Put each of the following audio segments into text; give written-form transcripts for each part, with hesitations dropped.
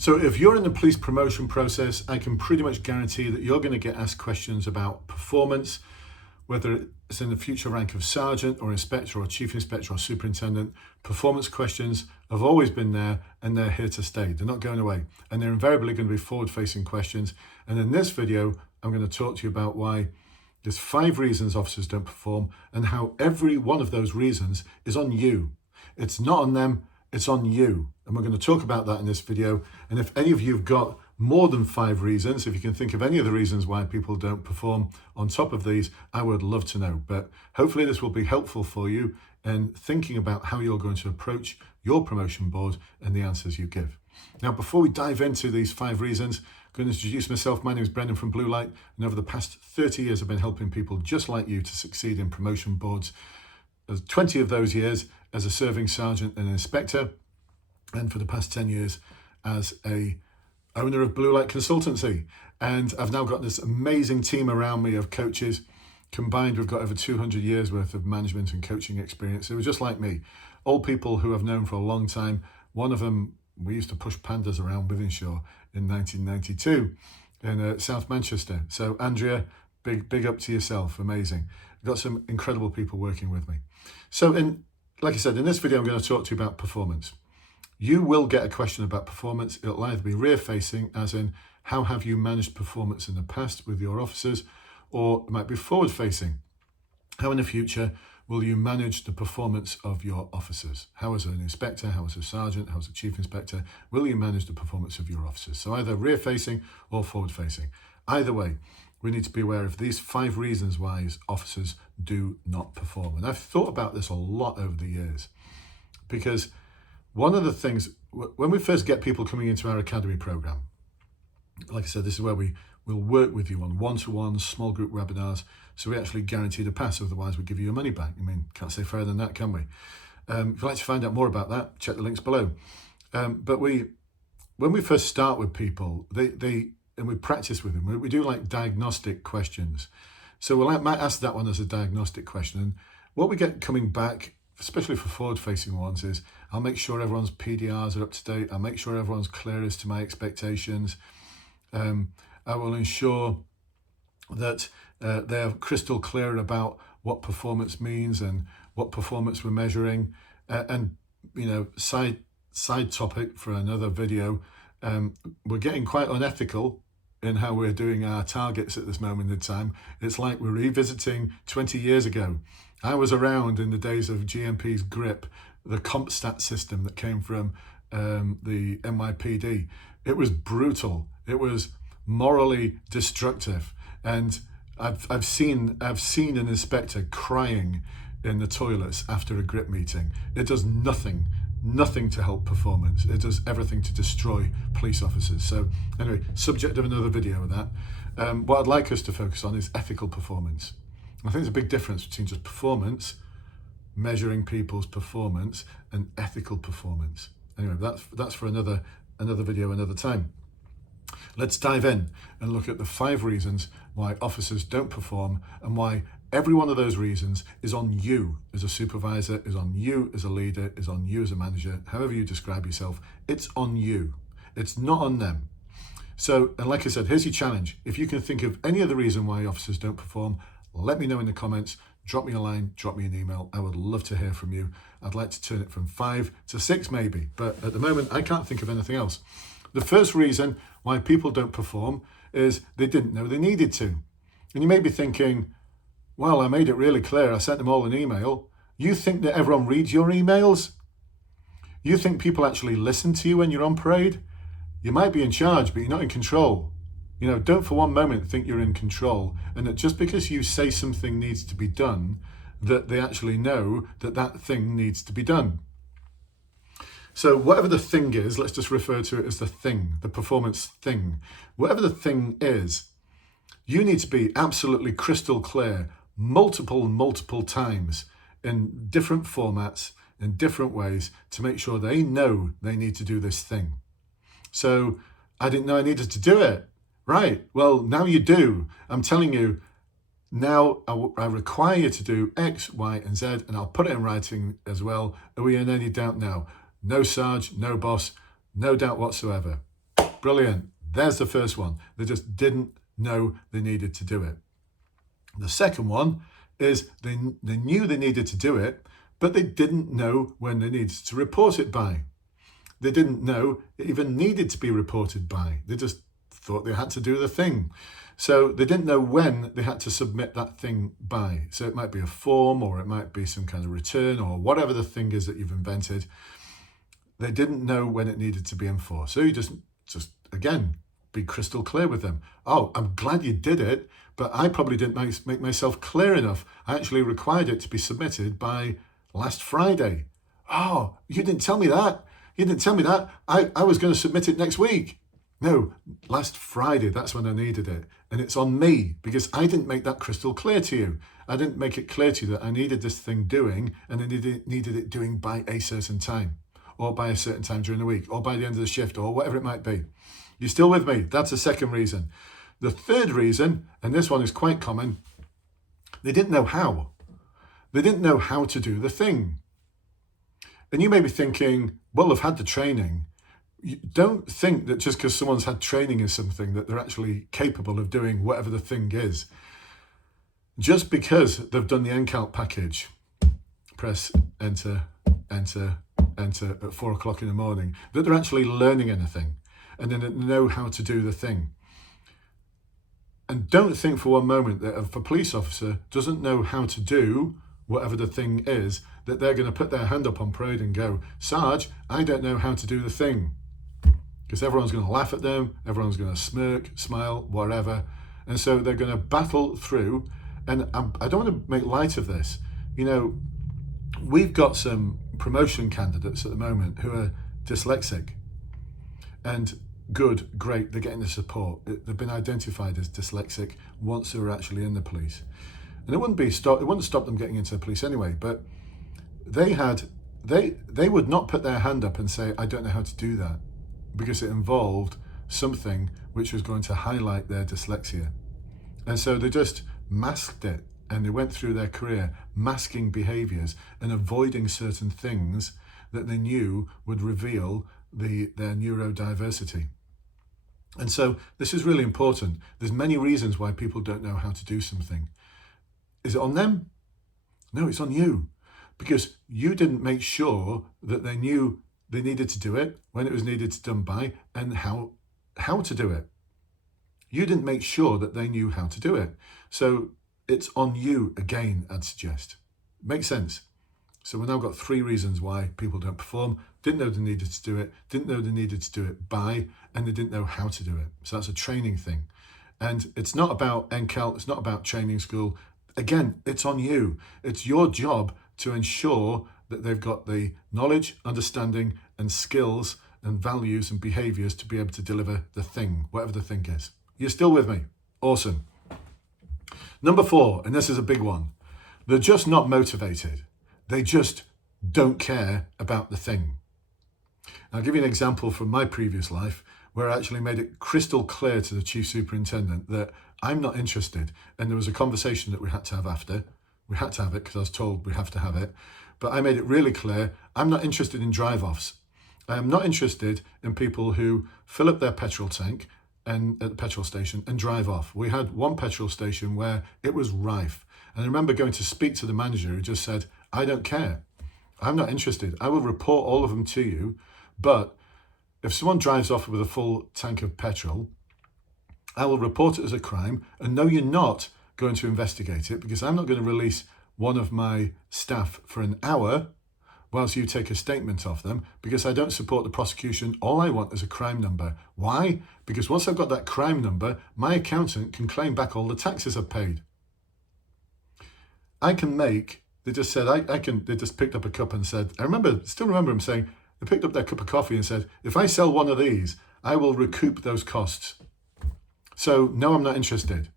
So if you're in the police promotion process, I can pretty much guarantee that you're going to get asked questions about performance, whether it's in the future rank of sergeant or inspector or chief inspector or superintendent. Performance questions have always been there and they're here to stay. They're not going away. And they're invariably going to be forward-facing questions. And in this video, I'm going to talk to you about why there's 5 reasons officers don't perform and how every one of those reasons is on you. It's not on them, it's on you. And we're going to talk about that in this video. And if any of you have got more than 5 reasons, if you can think of any of the reasons why people don't perform on top of these, I would love to know. But hopefully this will be helpful for you in thinking about how you're going to approach your promotion board and the answers you give. Now, before we dive into these 5 reasons, I'm going to introduce myself. My name is Brendan from Bluelight, and over the past 30 years, I've been helping people just like you to succeed in promotion boards. There's 20 of those years as a serving sergeant and inspector, and for the past 10 years as a owner of Bluelight consultancy. And I've now got this amazing team around me of coaches. Combined, we've got over 200 years worth of management and coaching experience. They were just like me, all people who I've known for a long time. One of them, we used to push pandas around Wythenshawe in 1992 in South Manchester. So Andrea, big up to yourself, amazing. I've got some incredible people working with me. So like I said, in this video, I'm going to talk to you about performance. You will get a question about performance. It'll either be rear-facing, as in, how have you managed performance in the past with your officers? Or it might be forward-facing. How in the future will you manage the performance of your officers? How as an inspector, how as a sergeant, how as a chief inspector, will you manage the performance of your officers? So either rear-facing or forward-facing. Either way, we need to be aware of these 5 reasons why officers do not perform. And I've thought about this a lot over the years, because one of the things, when we first get people coming into our academy program, like I said, this is where we will work with you on one-to-one small group webinars, so we actually guarantee to pass, otherwise we give you your money back. I mean, can't say fairer than that, can we? If you'd like to find out more about that, check the links below. But when we first start with people, and we practice with them, we do like diagnostic questions. So we might ask that one as a diagnostic question. And what we get coming back, especially for forward-facing ones, is I'll make sure everyone's PDRs are up to date. I'll make sure everyone's clear as to my expectations. I will ensure that they are crystal clear about what performance means and what performance we're measuring. And you know, side topic for another video, we're getting quite unethical in how we're doing our targets at this moment in time. It's like we're revisiting 20 years ago. I was around in the days of GMP's GRIP, the CompStat system that came from the NYPD. It was brutal. It was morally destructive. And I've seen an inspector crying in the toilets after a GRIP meeting. It does nothing to help performance. It does everything to destroy police officers. So anyway, subject of another video of that. What I'd like us to focus on is ethical performance. I think there's a big difference between just performance, measuring people's performance, and ethical performance. Anyway, that's for another video, another time. Let's dive in and look at the 5 reasons why officers don't perform, and why every one of those reasons is on you as a supervisor, is on you as a leader, is on you as a manager, however you describe yourself. It's on you. It's not on them. So, and like I said, here's your challenge. If you can think of any other reason why officers don't perform, let me know in the comments. Drop me a line, drop me an email. I would love to hear from you. I'd like to turn it from 5 to 6 maybe, but at the moment I can't think of anything else. The first reason why people don't perform is they didn't know they needed to. And you may be thinking, well, I made it really clear. I sent them all an email. You think that everyone reads your emails? You think people actually listen to you when you're on parade? You might be in charge, but you're not in control. You know, don't for one moment think you're in control, and that just because you say something needs to be done, that they actually know that that thing needs to be done. So whatever the thing is, let's just refer to it as the thing, the performance thing. Whatever the thing is, you need to be absolutely crystal clear multiple times in different formats, in different ways, to make sure they know they need to do this thing. So I didn't know I needed to do it. Right, well, now you do. I'm telling you, now I require you to do X, Y, and Z, and I'll put it in writing as well. Are we in any doubt now? No Sarge, no boss, no doubt whatsoever. Brilliant. There's the first one. They just didn't know they needed to do it. The second one is they knew they needed to do it, but they didn't know when they needed to report it by. They didn't know it even needed to be reported by. They just thought they had to do the thing. So they didn't know when they had to submit that thing by. So it might be a form, or it might be some kind of return, or whatever the thing is that you've invented. They didn't know when it needed to be enforced. So you just again, be crystal clear with them. Oh, I'm glad you did it, but I probably didn't make myself clear enough. I actually required it to be submitted by last Friday. Oh, you didn't tell me that. You didn't tell me that. I was going to submit it next week. No, last Friday, that's when I needed it. And it's on me because I didn't make that crystal clear to you. I didn't make it clear to you that I needed this thing doing, and I needed it doing by a certain time, or by a certain time during the week, or by the end of the shift, or whatever it might be. You still with me? That's the second reason. The third reason, and this one is quite common, they didn't know how. They didn't know how to do the thing. And you may be thinking, well, they've had the training. You don't think that just because someone's had training in something that they're actually capable of doing whatever the thing is. Just because they've done the NCALT package, press enter, enter, enter at 4 o'clock in the morning, that they're actually learning anything and then know how to do the thing. And don't think for one moment that if a police officer doesn't know how to do whatever the thing is, that they're going to put their hand up on parade and go, Sarge, I don't know how to do the thing. Because everyone's going to laugh at them, everyone's going to smirk, smile, whatever. And so they're going to battle through. And I don't want to make light of this. You know, we've got some promotion candidates at the moment who are dyslexic. And good, great, they're getting the support. They've been identified as dyslexic once they were actually in the police. And it wouldn't stop them getting into the police anyway, but they would not put their hand up and say, I don't know how to do that, because it involved something which was going to highlight their dyslexia. And so they just masked it, and they went through their career masking behaviors and avoiding certain things that they knew would reveal their neurodiversity. And so this is really important. There's many reasons why people don't know how to do something. Is it on them? No, it's on you. Because you didn't make sure that they knew they needed to do it, when it was needed to be done by, and how to do it. You didn't make sure that they knew how to do it. So it's on you again, I'd suggest. Makes sense? So we've now got 3 reasons why people don't perform. Didn't know they needed to do it, didn't know they needed to do it by, and they didn't know how to do it. So that's a training thing. And it's not about NCALT, it's not about training school. Again, it's on you. It's your job to ensure that they've got the knowledge, understanding, and skills and values and behaviors to be able to deliver the thing, whatever the thing is. You're still with me? Awesome. Number 4, and this is a big one. They're just not motivated. They just don't care about the thing. I'll give you an example from my previous life where I actually made it crystal clear to the chief superintendent that I'm not interested. And there was a conversation that we had to have after. We had to have it because I was told we have to have it. But I made it really clear, I'm not interested in drive-offs. I am not interested in people who fill up their petrol tank and at the petrol station and drive off. We had one petrol station where it was rife. And I remember going to speak to the manager who just said, I don't care. I'm not interested. I will report all of them to you. But if someone drives off with a full tank of petrol, I will report it as a crime. And no, you're not going to investigate it, because I'm not going to release one of my staff for an hour whilst you take a statement of them, because I don't support the prosecution. All I want is a crime number. Why? Because once I've got that crime number, my accountant can claim back all the taxes I've paid. I can make, they just said, they just picked up a cup and said, still remember them saying, they picked up their cup of coffee and said, if I sell one of these, I will recoup those costs. So no, I'm not interested.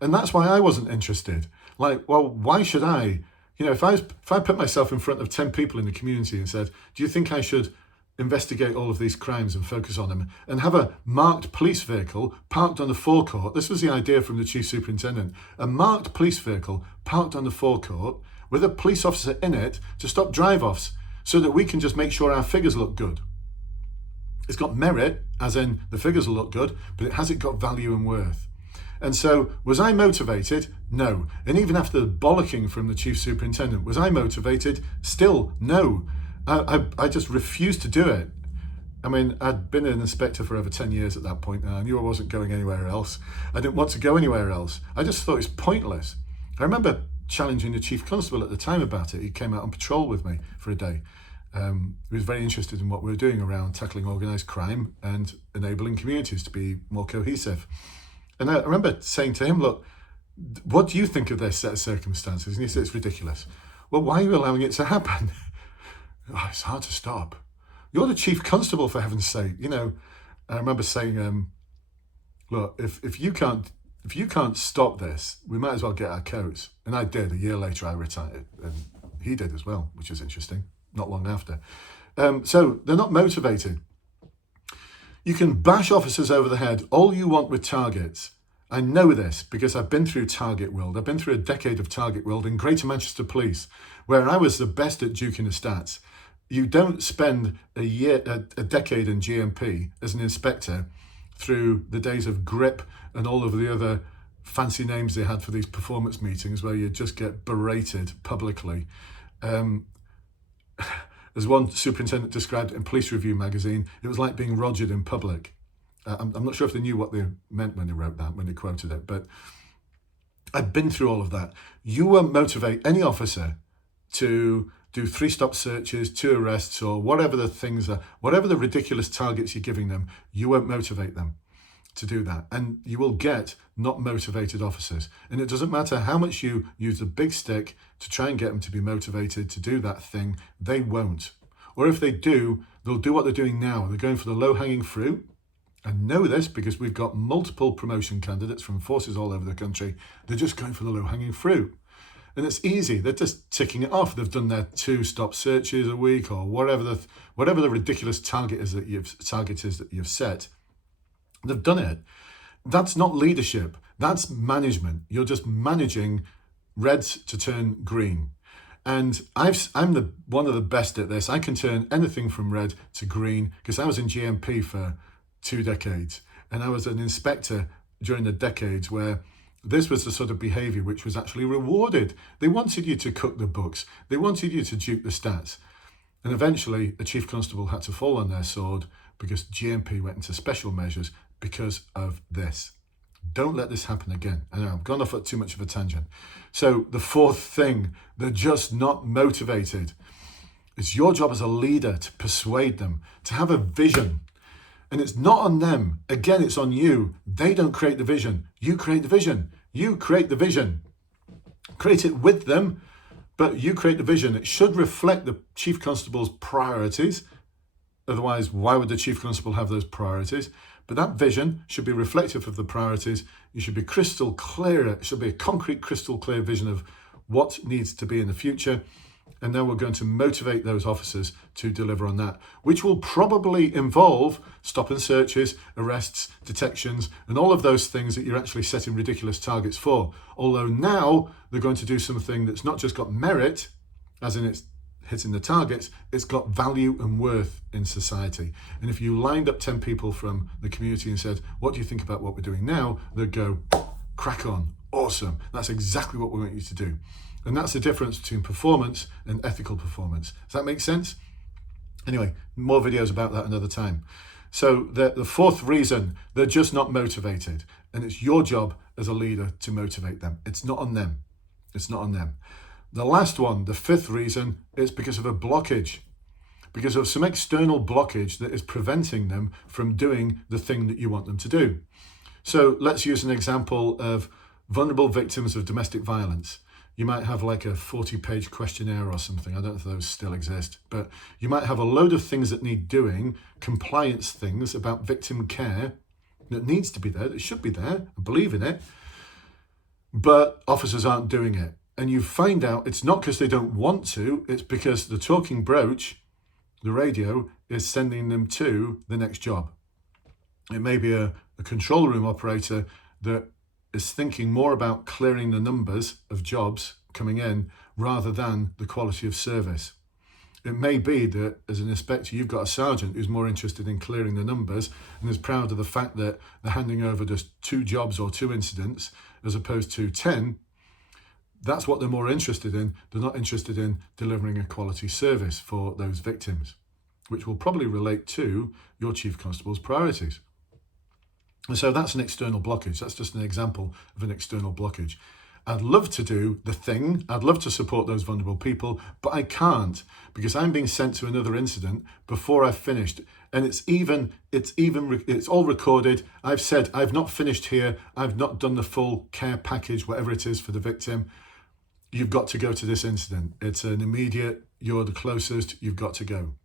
And that's why I wasn't interested. Like, well, why should I? You know, if I put myself in front of 10 people in the community and said, do you think I should investigate all of these crimes and focus on them and have a marked police vehicle parked on the forecourt? This was the idea from the chief superintendent. A marked police vehicle parked on the forecourt with a police officer in it to stop drive-offs so that we can just make sure our figures look good. It's got merit, as in the figures will look good, but has it got value and worth? And so, was I motivated? No. And even after the bollocking from the chief superintendent, was I motivated? Still, no. I just refused to do it. I mean, I'd been an inspector for over 10 years at that point, and I knew I wasn't going anywhere else. I didn't want to go anywhere else. I just thought it was pointless. I remember challenging the chief constable at the time about it. He came out on patrol with me for a day. He was very interested in what we were doing around tackling organised crime and enabling communities to be more cohesive. And I remember saying to him, look, what do you think of this set of circumstances? And he said, it's ridiculous. Well, why are you allowing it to happen? Oh, it's hard to stop. You're the chief constable, for heaven's sake. You know, I remember saying, look, if you can't stop this, we might as well get our coats. And I did. A year later, I retired. And he did as well, which is interesting, not long after. So they're not motivated. You can bash officers over the head all you want with targets. I know this because I've been through target world. I've been through a decade of target world in Greater Manchester Police, where I was the best at duking the stats. You don't spend a decade in GMP as an inspector through the days of grip and all of the other fancy names they had for these performance meetings where you just get berated publicly. As one superintendent described it in Police Review magazine, it was like being rogered in public. I'm not sure if they knew what they meant when they wrote that, when they quoted it, but I've been through all of that. You won't motivate any officer to do 3-stop searches, 2 arrests, or whatever the things are, whatever the ridiculous targets you're giving them, you won't motivate them to do that. And you will get not motivated officers. And it doesn't matter how much you use a big stick to try and get them to be motivated to do that thing, they won't. Or if they do, they'll do what they're doing now. They're going for the low-hanging fruit. I know this because we've got multiple promotion candidates from forces all over the country. They're just going for the low-hanging fruit. And it's easy. They're just ticking it off. They've done their 2-stop searches a week or whatever the ridiculous target is that you've set. They've done it. That's not leadership. That's management. You're just managing reds to turn green. And I'm one of the best at this. I can turn anything from red to green because I was in GMP for 2 decades. And I was an inspector during the decades where this was the sort of behaviour which was actually rewarded. They wanted you to cook the books. They wanted you to duke the stats. And eventually, a chief constable had to fall on their sword because GMP went into special measures because of this. Don't let this happen again. I know I've gone off at too much of a tangent. So the 4th thing, they're just not motivated. It's your job as a leader to persuade them, to have a vision. And it's not on them. Again, it's on you. They don't create the vision. You create the vision. You create the vision. Create it with them, but you create the vision. It should reflect the chief constable's priorities. Otherwise, why would the chief constable have those priorities? But that vision should be reflective of the priorities. You should be crystal clear. It should be a concrete, crystal clear vision of what needs to be in the future. And now we're going to motivate those officers to deliver on that, which will probably involve stop and searches, arrests, detections, and all of those things that you're actually setting ridiculous targets for. Although now they're going to do something that's not just got merit, as in it's hitting the targets, it's got value and worth in society. And if you lined up 10 people from the community and said, what do you think about what we're doing now? They'd go, crack on, awesome. That's exactly what we want you to do. And that's the difference between performance and ethical performance. Does that make sense? Anyway, more videos about that another time. So the 4th reason, they're just not motivated. And it's your job as a leader to motivate them. It's not on them. It's not on them. The last one, the 5th reason, is because of a blockage. Because of some external blockage that is preventing them from doing the thing that you want them to do. So let's use an example of vulnerable victims of domestic violence. You might have like a 40-page questionnaire or something. I don't know if those still exist, but you might have a load of things that need doing, compliance things about victim care that needs to be there, that should be there, I believe in it, but officers aren't doing it. And you find out it's not because they don't want to, it's because the talking brooch, the radio, is sending them to the next job. It may be a control room operator that is thinking more about clearing the numbers of jobs coming in rather than the quality of service. It may be that as an inspector, you've got a sergeant who's more interested in clearing the numbers and is proud of the fact that they're handing over just 2 jobs or 2 incidents as opposed to 10. That's what they're more interested in. They're not interested in delivering a quality service for those victims, which will probably relate to your Chief Constable's priorities. And so that's an external blockage. That's just an example of an external blockage. I'd love to do the thing. I'd love to support those vulnerable people, but I can't because I'm being sent to another incident before I've finished. And it's all recorded. I've said I've not finished here. I've not done the full care package, whatever it is for the victim. You've got to go to this incident. It's an immediate, you're the closest, you've got to go.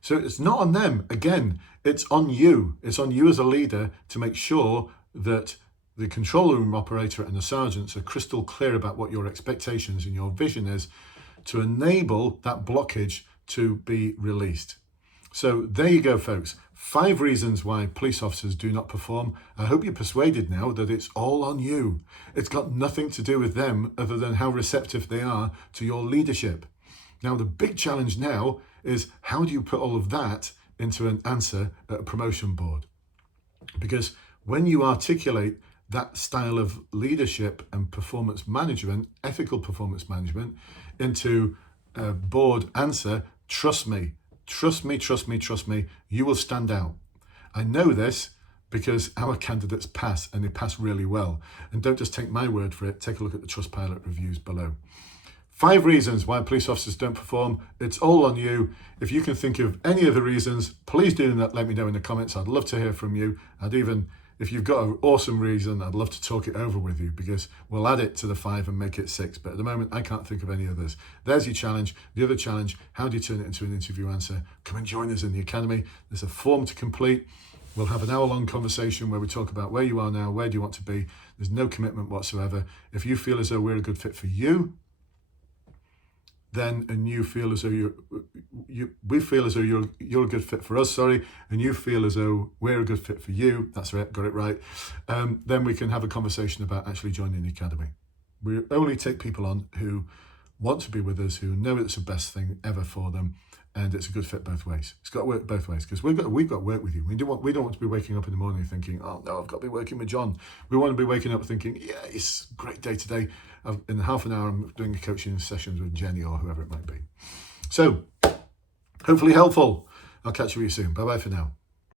So it's not on them. Again, it's on you. It's on you as a leader to make sure that the control room operator and the sergeants are crystal clear about what your expectations and your vision is to enable that blockage to be released. So there you go, folks. 5 reasons why police officers do not perform. I hope you're persuaded now that it's all on you. It's got nothing to do with them other than how receptive they are to your leadership. Now, the big challenge now is how do you put all of that into an answer at a promotion board? Because when you articulate that style of leadership and performance management, ethical performance management, into a board answer, trust me, you will stand out. I know this because our candidates pass, and they pass really well. And don't just take my word for it, take a look at the Trustpilot reviews below. 5 reasons why police officers don't perform. It's all on you. If you can think of any of the reasons, please do let me know in the comments. I'd love to hear from you. If you've got an awesome reason, I'd love to talk it over with you because we'll add it to the 5 and make it 6. But at the moment, I can't think of any others. There's your challenge. The other challenge, how do you turn it into an interview answer? Come and join us in the Academy. There's a form to complete. We'll have an hour-long conversation where we talk about where you are now, where do you want to be. There's no commitment whatsoever. If you feel as though we're a good fit for you, and you feel as though we feel as though you're a good fit for us, and you feel as though we're a good fit for you, that's right, got it right, then we can have a conversation about actually joining the Academy. We only take people on who want to be with us, who know it's the best thing ever for them, and it's a good fit both ways. It's got to work both ways because we've got to work with you. We don't want to be waking up in the morning thinking, oh no, I've got to be working with John. We want to be waking up thinking, yeah, it's a great day today. In half an hour, I'm doing a coaching sessions with Jenny or whoever it might be. So, hopefully helpful. I'll catch you with you soon. Bye-bye for now.